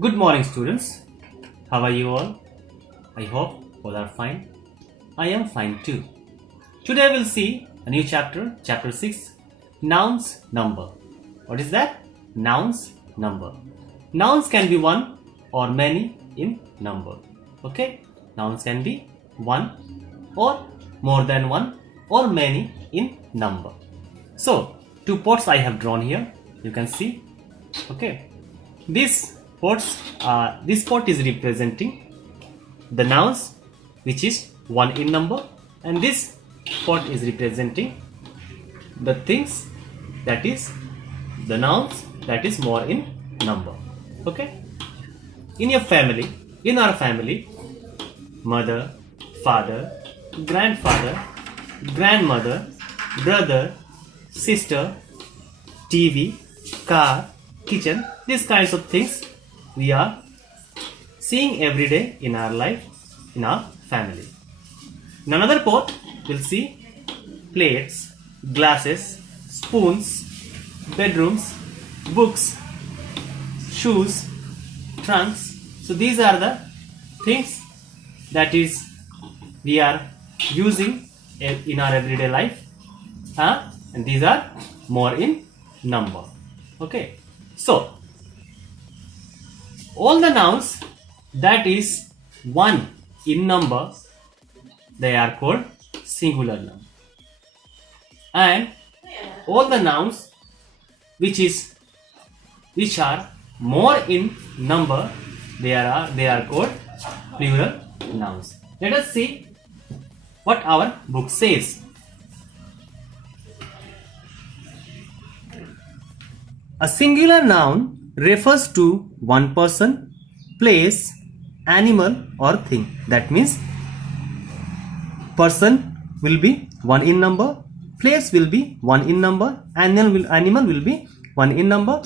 Good morning, students. How are you all? I hope all are fine. I am fine too. Today we'll see a new chapter, chapter 6, Nouns Number. What is that? Nouns Number. Nouns can be one or many in number. Okay? Nouns can be one or more than one or many in number. So, two pots I have drawn here. You can see. Okay? This pot is representing the nouns which is 1 in number, and this pot is representing the things that is the nouns that is more in number. Okay, in our family, mother, father, grandfather, grandmother, brother, sister, TV, car, kitchen, these kinds of things we are seeing every day in our life, in our family. In another pot, we'll see plates, glasses, spoons, bedrooms, books, shoes, trunks. So these are the things that is we are using in our everyday life, and these are more in number. Okay, so all the nouns that is 1 in number, they are called singular noun, and all the nouns which are more in number, they are called plural nouns. Let us see what our book says. A singular noun refers to one person, place, animal or thing. That means person will be 1 in number, place will be 1 in number, animal will be 1 in number,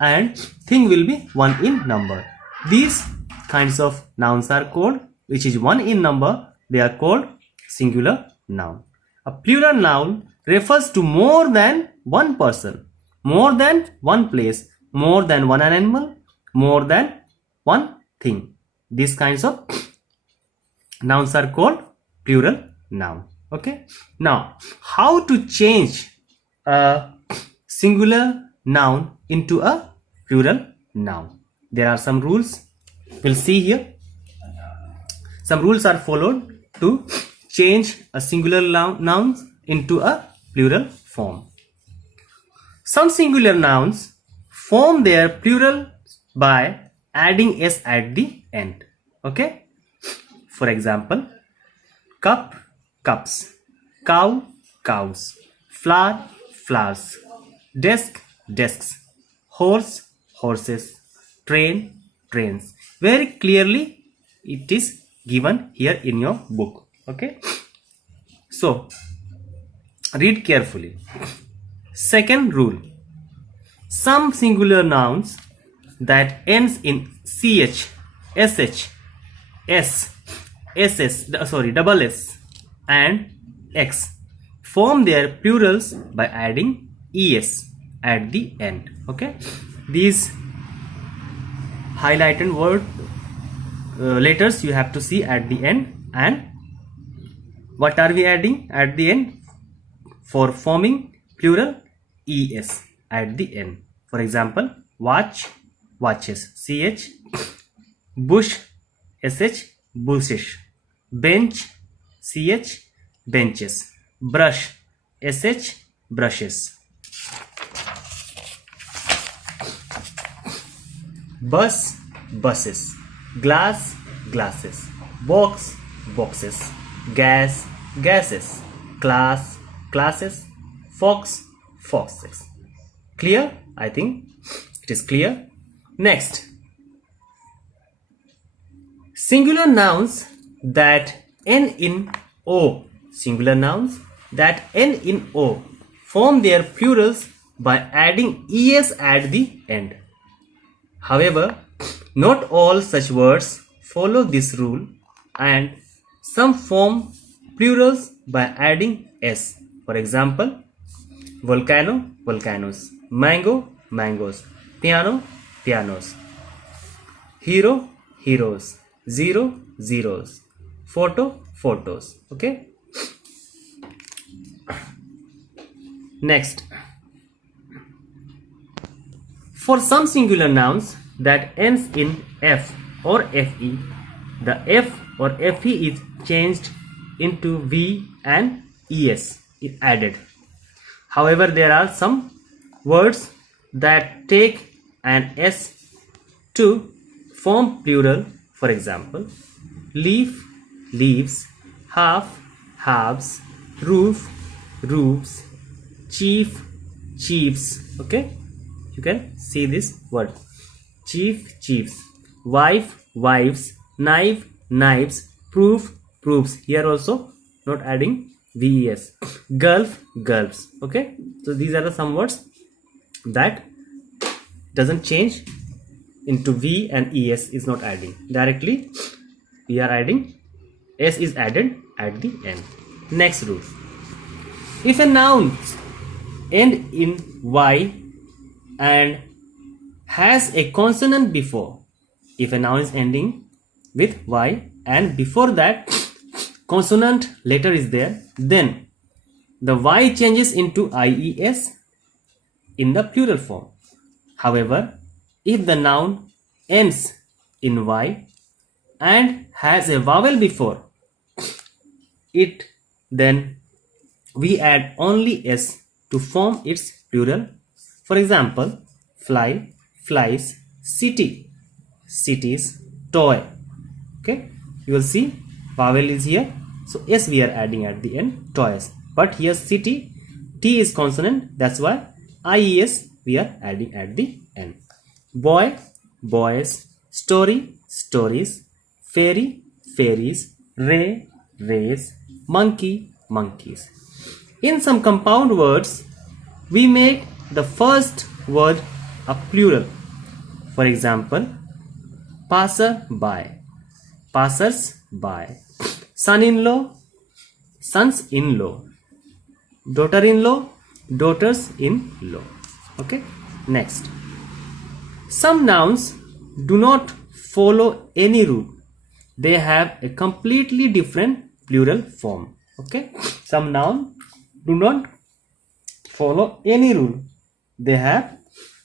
and thing will be 1 in number. These kinds of nouns are called, which is 1 in number, they are called singular noun. A plural noun refers to more than one person, more than one place, more than one animal, more than one thing. These kinds of nouns are called plural noun. Okay, now how to change a singular noun into a plural noun? There are some rules. We'll see here. Some rules are followed to change a singular noun into a plural form. Some singular nouns form their plural by adding s at the end. Okay, for example, cup, cups, cow, cows, flower, flowers, desk, desks, horse, horses, train, trains. Very clearly it is given here in your book. Okay, so read carefully. Second rule: some singular nouns that ends in ch, sh, s, double s and x form their plurals by adding es at the end. Okay, these highlighted word letters you have to see at the end, and what are we adding at the end for forming plural? Es at the end. For example, watch, watches, ch, bush, sh, bushes, bench, ch, benches, brush, sh, brushes, bus, buses, glass, glasses, box, boxes, gas, gases, class, classes, fox, foxes. Clear? I think it is clear. Next, singular nouns that end in o, singular nouns that end in o form their plurals by adding es at the end. However, not all such words follow this rule, and some form plurals by adding s. For example, volcano, volcanoes, mango, mangoes, piano, pianos. hero, heroes, zero, zeros, photo, photos. Okay. Next, for some singular nouns that ends in f or fe, the f or fe is changed into v and es is added. However, there are some words that take an s to form plural. For example, leaf, leaves, half, halves, roof, roofs, chief, chiefs. Okay, you can see this word, chief, chiefs, wife, wives, knife, knives, proof, proofs. Here also not adding ves. Gulf, gulfs. Okay, so these are the some words that doesn't change into v and es is not adding directly. We are adding, s is added at the end. Next rule, if a noun end in y and has a consonant before, if a noun is ending with y and before that consonant letter is there, then the y changes into ies in the plural form. However, if the noun ends in y and has a vowel before it, then we add only s to form its plural. For example, fly, flies, city, cities, toy. Okay, you will see vowel is here, so s we are adding at the end, toys. But here city, t is consonant, that's why ies we are adding at the end. Boy, boys, story, stories, fairy, fairies, ray, rays, monkey, monkeys. In some compound words, we make the first word a plural. For example, passer by, passers by, son-in-law, sons-in-law, daughter-in-law, daughters-in-law. Okay, next, some nouns do not follow any rule, they have a completely different plural form. Okay, some noun do not follow any rule, they have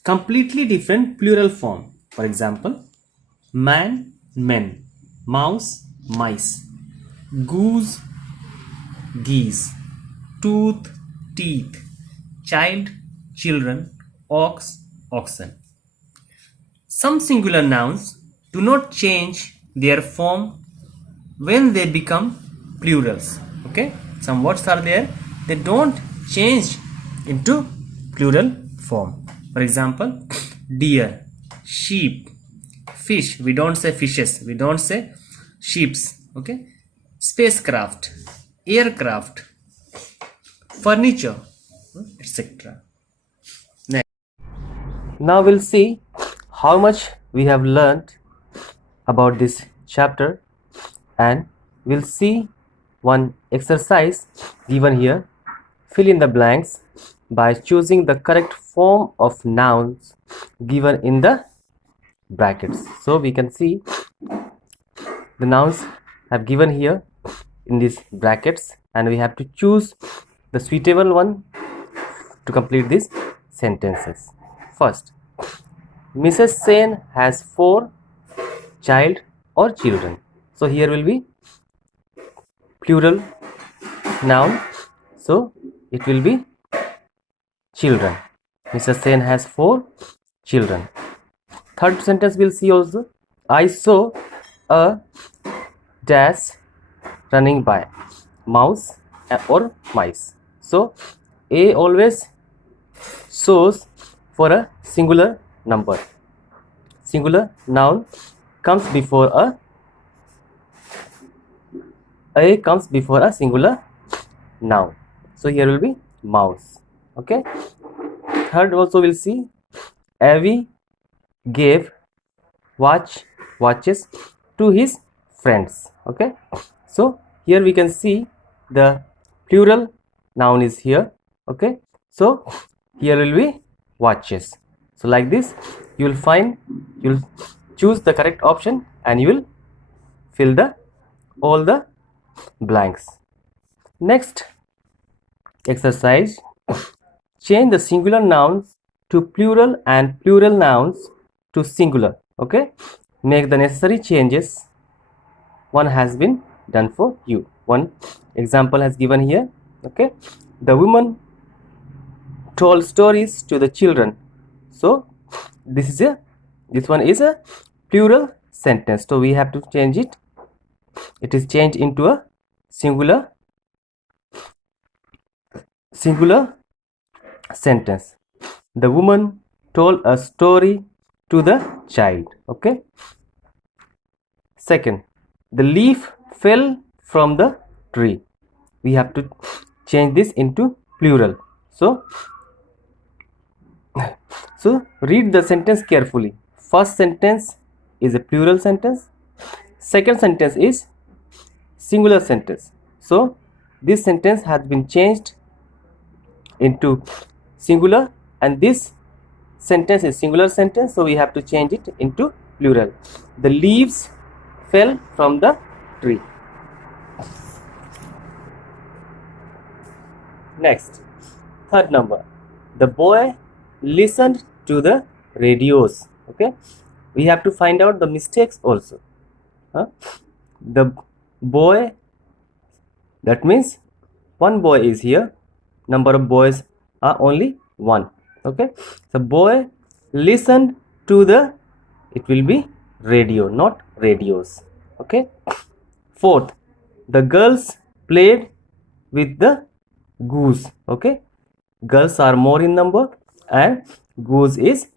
completely different plural form. For example, man, men, mouse, mice, goose, geese, tooth, teeth, child, children, ox, oxen. Some singular nouns do not change their form when they become plurals. Okay, some words are there, they don't change into plural form. For example, deer, sheep, fish, we don't say fishes, we don't say sheeps. Okay, spacecraft, aircraft, furniture, etc. Next, now we'll see how much we have learned about this chapter, and we'll see one exercise given here. Fill in the blanks by choosing the correct form of nouns given in the brackets. So we can see the nouns have given here in these brackets, and we have to choose the suitable one to complete these sentences. First, Mrs. Sen has 4 child or children. So here will be plural noun, so it will be children. Mrs. Sen has 4 children. Third sentence we'll see also. I saw a dash running by, mouse or mice. So A always shows for a singular number. Singular noun comes before a comes before a singular noun. So here will be mouse. Okay. Third also we'll see. Avi gave watches to his friends. Okay. So here we can see the plural noun is here. Okay. So here will be watches. So like this, you will choose the correct option and you will fill all the blanks. Next exercise, change the singular nouns to plural and plural nouns to singular. Okay, make the necessary changes. One has been done for you. One example has given here. Okay, the woman told stories to the children. So this one is a plural sentence, so we have to change it. It is changed into a singular sentence. The woman told a story to the child. Okay. Second, the leaf fell from the tree. We have to change this into plural. So read the sentence carefully. First sentence is a plural sentence. Second sentence is singular sentence. So this sentence has been changed into singular, and this sentence is singular sentence, so we have to change it into plural. The leaves fell from the tree. Next, third number, the boy listened to the radios. Okay, we have to find out the mistakes also. The boy, that means one boy is here. Number of boys are only one. Okay, so boy listened to the, it will be radio, not radios. Okay. Fourth, the girls played with the goose. Okay, girls are more in number and goose is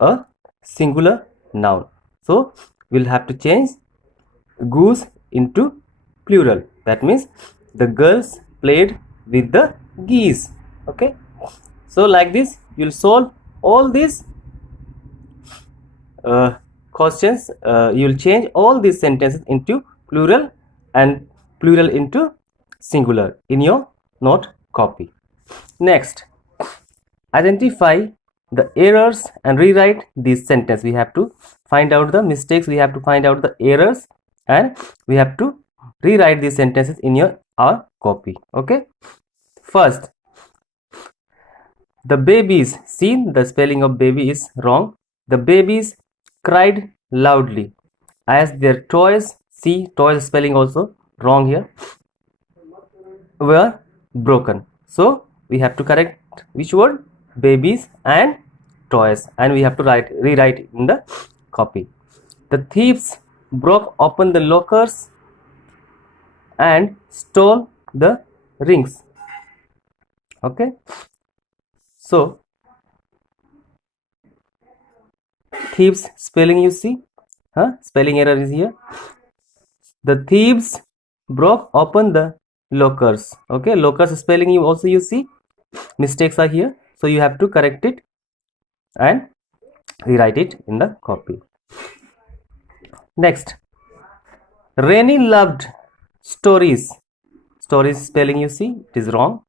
a singular noun, so we'll have to change goose into plural. That means the girls played with the geese. Okay, so like this you'll solve all these questions. You'll change all these sentences into plural and plural into singular in your note copy. Next, identify the errors and rewrite this sentence. We have to find out the mistakes, we have to find out the errors, and we have to rewrite these sentences in our copy. Okay, first, the babies, see the spelling of baby is wrong. The babies cried loudly as their toys, see toys spelling also wrong here, were broken. So we have to correct which word? Babies and toys, and we have to rewrite in the copy. The thieves broke open the lockers and stole the rings. Okay, so thieves spelling, you see, spelling error is here. The thieves broke open the lockers. Okay, lockers spelling you also, you see mistakes are here, so you have to correct it and rewrite it in the copy. Next, Rainy loved stories. Stories spelling, you see, it is wrong.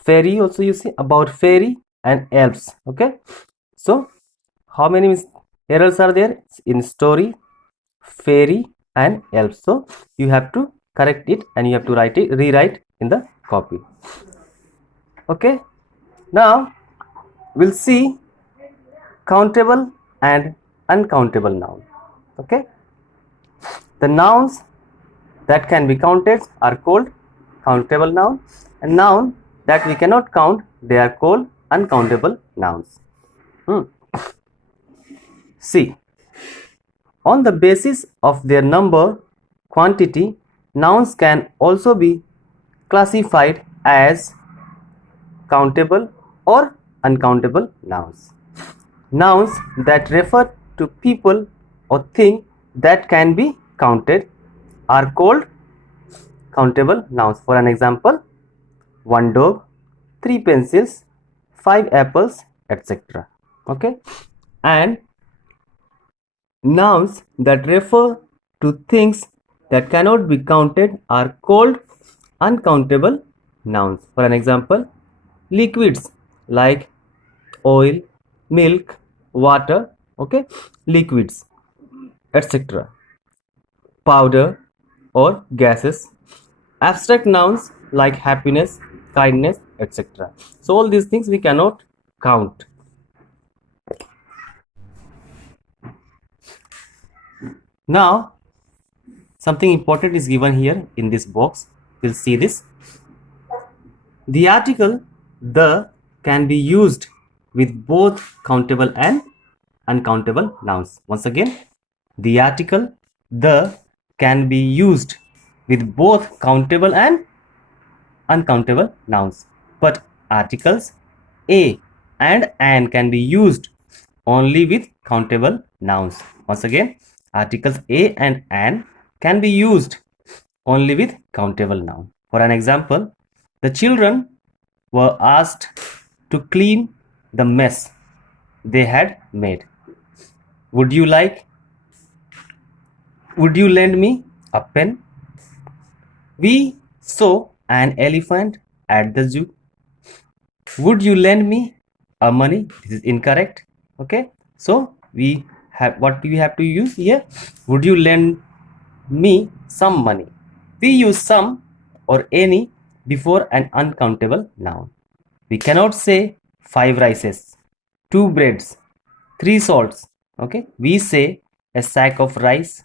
Fairy also, you see, about fairy and elves. Okay, so how many errors are there in story, fairy and elves? So you have to correct it and you have to rewrite in the copy. Okay, now we'll see countable and uncountable noun. Okay, the nouns that can be counted are called countable noun, and noun that we cannot count, they are called uncountable nouns. See, on the basis of their number, quantity, nouns can also be classified as countable or uncountable nouns. Nouns that refer to people or things that can be counted are called countable nouns. For an example, 1 dog, 3 pencils, 5 apples, etc. Okay, and nouns that refer to things that cannot be counted are called uncountable nouns. For an example, liquids like oil, milk, water, okay, liquids, etc., powder or gases, abstract nouns like happiness, kindness, etc. So all these things we cannot count. Now something important is given here in this box. We'll see this. The article the can be used with both countable and uncountable nouns. Once again, the article the can be used with both countable and uncountable nouns, but articles a and an can be used only with countable nouns. Once again, articles a and an can be used only with countable noun. For an example, the children were asked to clean the mess they had made. Would you like? Would you lend me a pen? We saw an elephant at the zoo. Would you lend me a money? This is incorrect. Okay, so we have what we have to use here. Would you lend me some money? We use some or any before an uncountable noun. We cannot say 5 rices, 2 breads, 3 salts. Okay, we say a sack of rice,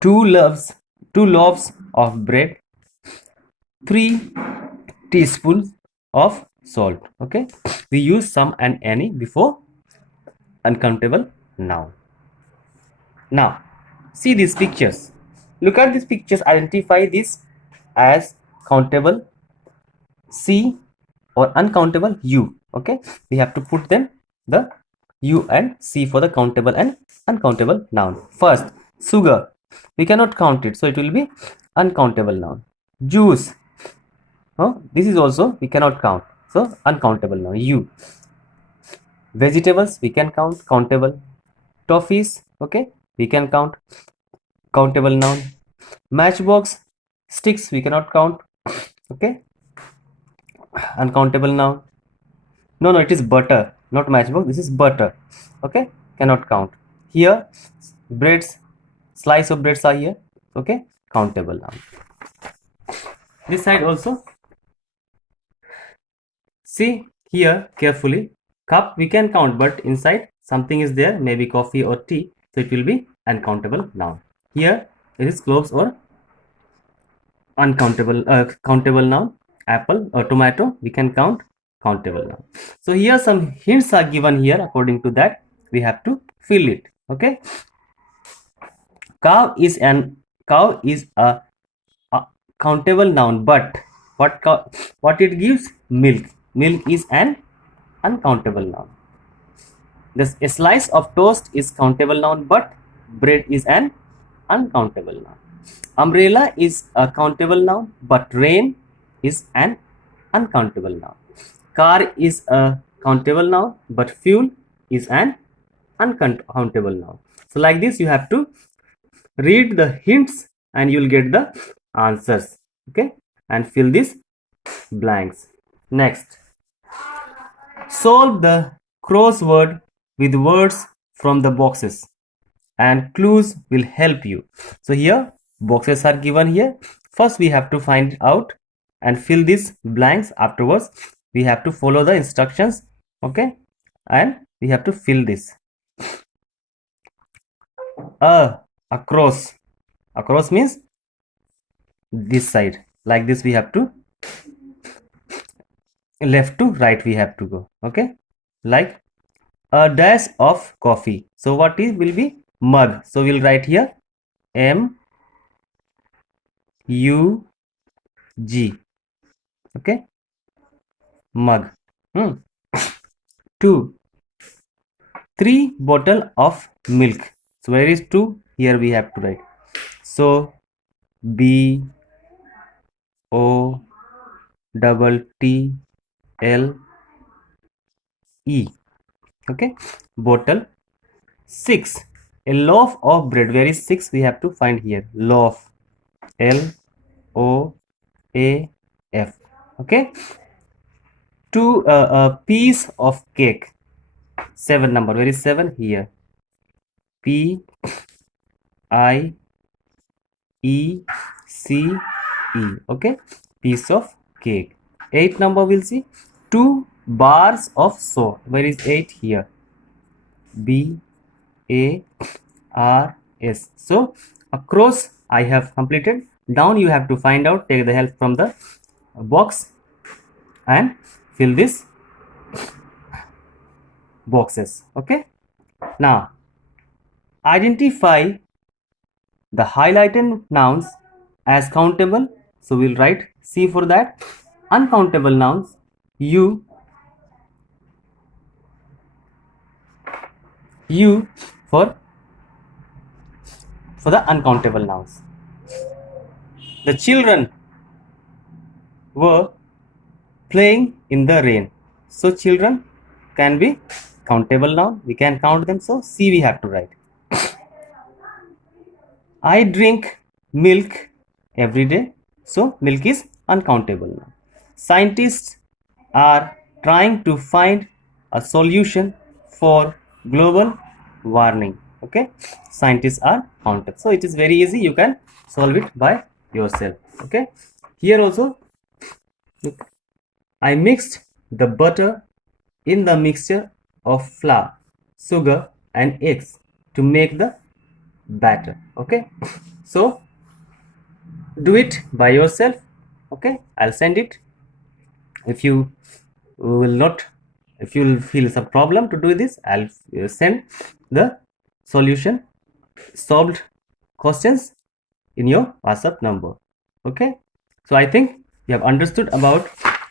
2 loaves, 2 loaves of bread, 3 teaspoons of salt. Okay, we use some and any before uncountable noun. Now see these pictures. Look at these pictures. Identify this as countable C or uncountable U. Okay, we have to put them the U and C for the countable and uncountable noun. First, sugar, we cannot count it, so it will be uncountable noun. Juice, this is also we cannot count, so uncountable noun U. Vegetables we can count, countable. Toffees, okay, we can count, countable noun. Matchbox sticks we cannot count, okay, uncountable noun. No, it is butter, not matchbox, this is butter, okay, cannot count. Here breads, slice of breads are here, okay, countable noun. This side also, see here carefully. Cup we can count, but inside something is there, maybe coffee or tea, so it will be uncountable noun. Here it is cloves or uncountable countable noun. Apple or tomato we can count, countable noun. So here some hints are given here. According to that we have to fill it. Okay, cow is a countable noun, but what it gives? Milk. Milk is an uncountable noun. A slice of toast is countable noun, but bread is an uncountable noun. Umbrella is a countable noun, but rain is an uncountable noun. Car is a countable noun, but fuel is an uncountable noun. So like this you have to read the hints and you will get the answers. Okay, and fill these blanks. Next, solve the crossword with words from the boxes, and clues will help you. So here boxes are given here. First we have to find out and fill these blanks. Afterwards we have to follow the instructions, okay, and we have to fill this. Across, across means this side, like this we have to, left to right we have to go, okay, like a dash of coffee. So what is will be mug, so we'll write here M U G, okay, mug. 2, 3 bottle of milk. So where is 2? Here we have to write. So B O double T L E, okay, bottle. 6, a loaf of bread. Where is 6? We have to find here. Loaf, LOAF, okay. 2, a piece of cake. 7 number. Where is 7? Here. P I E C E. Okay, piece of cake. 8 number we'll see 2 bars of soap. Where is 8? Here. B A R S. So across I have completed. Down you have to find out, take the help from the box and fill this boxes. Okay, now identify the highlighted nouns as countable. So we'll write C for that. Uncountable nouns, U for the uncountable nouns. The children were playing in the rain. So children can be countable noun. We can count them. So C we have to write. I drink milk every day. So milk is uncountable noun. Scientists are trying to find a solution for global warming. Okay, scientists are countable. So it is very easy. You can solve it by yourself. Okay, here also look, I mixed the butter in the mixture of flour, sugar and eggs to make the batter. Okay, so do it by yourself. Okay, I'll send it. If you will not, if you will feel some problem to do this, I'll send the solution, solved questions in your WhatsApp number. Okay, so I think you have understood about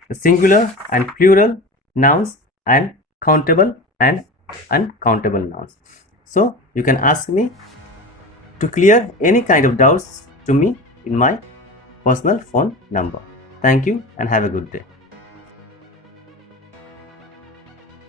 the singular and plural nouns and countable and uncountable nouns. So you can ask me to clear any kind of doubts to me in my personal phone number. Thank you and have a good day.